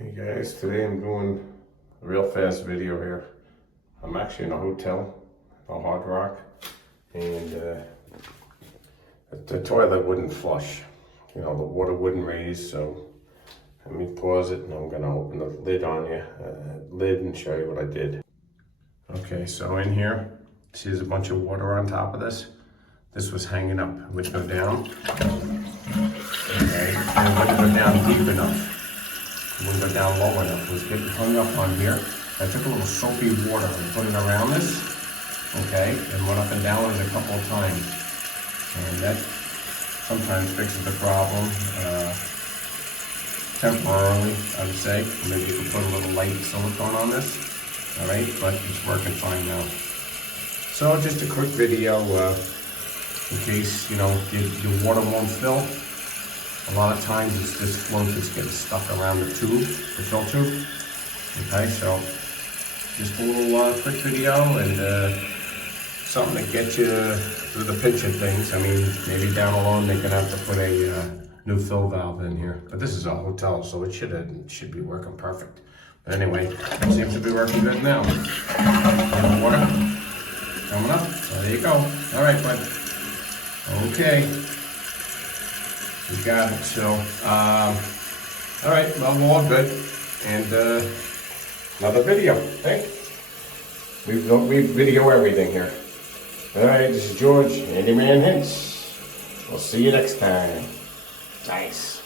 Hey guys, today I'm doing a real fast video here. I'm actually in a hotel, a Hard Rock, and the toilet wouldn't flush. You know, the water wouldn't raise, so let me pause it and I'm gonna open the lid on you, lid and show you what I did. Okay, so in here, see there's a bunch of water on top of this. This was hanging up, it would go down. Okay, and it wouldn't go down deep enough. It wouldn't go down low enough. It was getting hung up on here. I took a little soapy water and put it around this, okay, and went up and down with it a couple of times. And that sometimes fixes the problem, temporarily, I would say. Maybe you can put a little light silicone on this, all right, but it's working fine now. So just a quick video, in case, you know, your water won't fill. A lot of times it's this float that's getting stuck around the tube, the fill tube. Okay, so just a little quick video and something to get you through the pinch of things. I mean, maybe down the line they're gonna have to put a new fill valve in here. But this is a hotel, so it should be working perfect. But anyway, it seems to be working good now. Water coming up. So there you go. All right, bud. Okay. We got it, so, all right, well, we're all good. And another video, okay? We video everything here. All right, this is George, Handyman Hints. We'll see you next time. Nice.